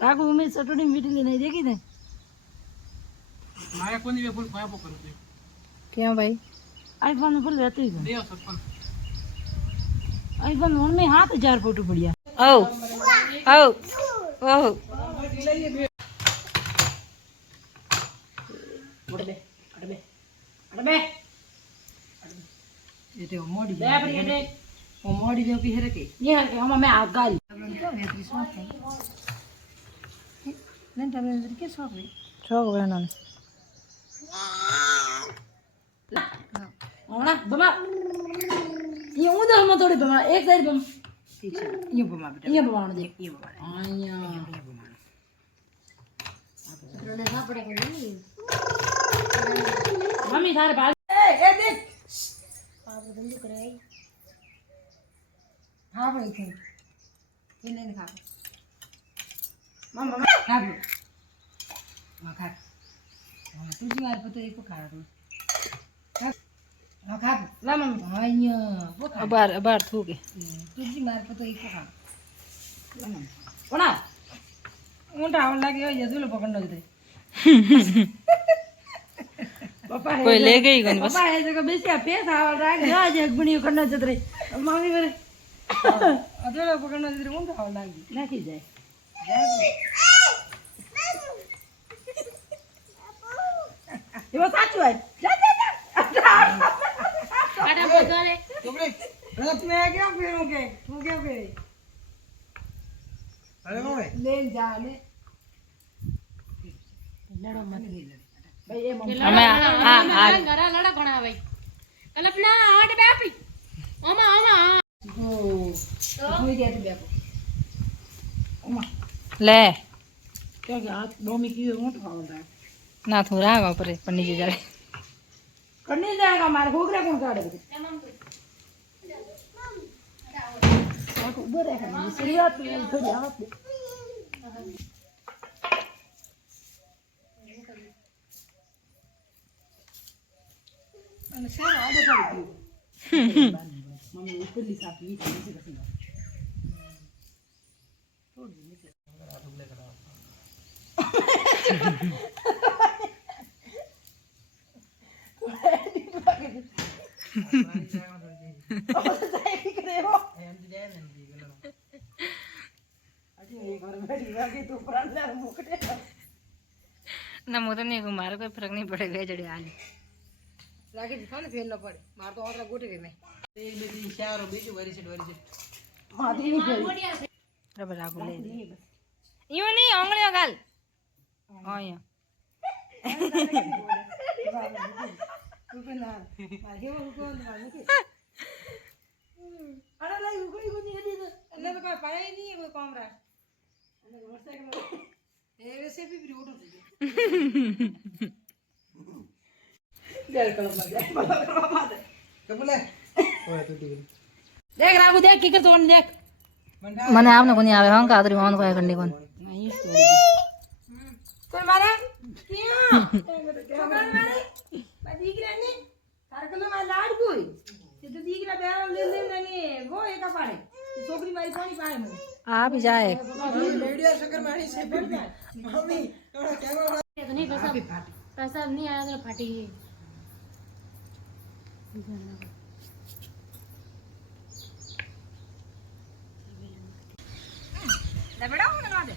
Raghav Umesh चटोड़ी meeting नहीं देखी थे मारे कोनी वे फूल खाया पकड़ दे क्यों भाई आईफोन में फुल रहती है ले सकन आईफोन में हाथ 4 फोटो बढ़िया ओ ओ ओ अड़बे अड़बे अड़बे ये तो मोड़ी ले बढ़िया दे वो मोड़ी जो की है के ये हम मैं आ गाल क्यों है इतनी स्वाद है नहीं तब इधर के स्वाद है शौक बना ना बमा ये उधर हम थोड़ी बमा एक साइड बम पीछे ये बमा बेटा ये बमा दे ये बमा आया रोने ना पड़ेगा नहीं मम्मी सारे बाल ए देख आप बंद करे हां भाई थे ये नहीं खा मम्मा खा लो मां खा तुझी बार पता एक को खा रहा तू खा खा ला मम्मी आया वो खा बार थू के तुझी मार पता एक को खा ला मम्मी कोना ऊंटा आवन लागे ये झूलो पकड़नो दे पापा कोई ले गई कोनी बस पापा है जगह बेसिया पैसा आवा राग जा जगबणी करना जतरे मामी करे अदला पकड़ना जतरे ऊंटा आवा लागी नाखी जाए ये वो साचू है जा जा जा काटा बोल रे चुप रे रत में क्या फेरोगे तू क्या फेरे अरे वो ले जा ले लड़ो मत भाई ये मम्मी हमें घरा लड़ा कोना भाई कल्पना आट बेपी ओमा ओमा गो तो होई गया तू बेपो ओमा ले क्या हाथ मम्मी की ऊंट खावंदा ना थोड़ा आगा ऊपर पन्नी जी जाए करनी जाएगा मारे घोगरा कौन काटे बे मम को ऊपर है ना शुरुआत में थोड़ी आवत અને શેર આડે પડી ગયું મમ્મી ઉપરલી સાફ વીટ નીચે કસી થોડી નીચે ઢગલે કરાવ ना मुझे नहीं को मारे कोई फर्क नहीं पड़ेगा जड़े आली लागे दिखा ना फेल न पड़े मार तो और गोटे गए मैं एक बेटी चार और बीच वरी से हां दी नहीं फेल रबर लागू ले यो नहीं आंगलियां गाल हां या तू पे ना आगे वो को ना के अरे लाई कोई को नहीं है अल्लाह तो कोई पाया ही नहीं है कोई कैमरा अल्लाह मोटरसाइकिल ए वैसे भी रोड हो गई जल कलम लगा बाबा दे के बोले ओए तू देख राघु देख की कर तो देख मने आपने कोनी आवे हम कादरी मान को करनी कोन नहीं स्टोरी कोई मारे क्यों मारे दीकरा ने सरकल में लाड कोई ये तो दीकरा बेरा ले ले नहीं वो एक पाड़े छोकरी मारी पानी पाए में आप ही जाए लेडिया शक्कर मारी से मम्मी थोड़ा कैमरा तो नहीं पैसा नहीं आया तो फाटी है ले बेटा वो लगा दे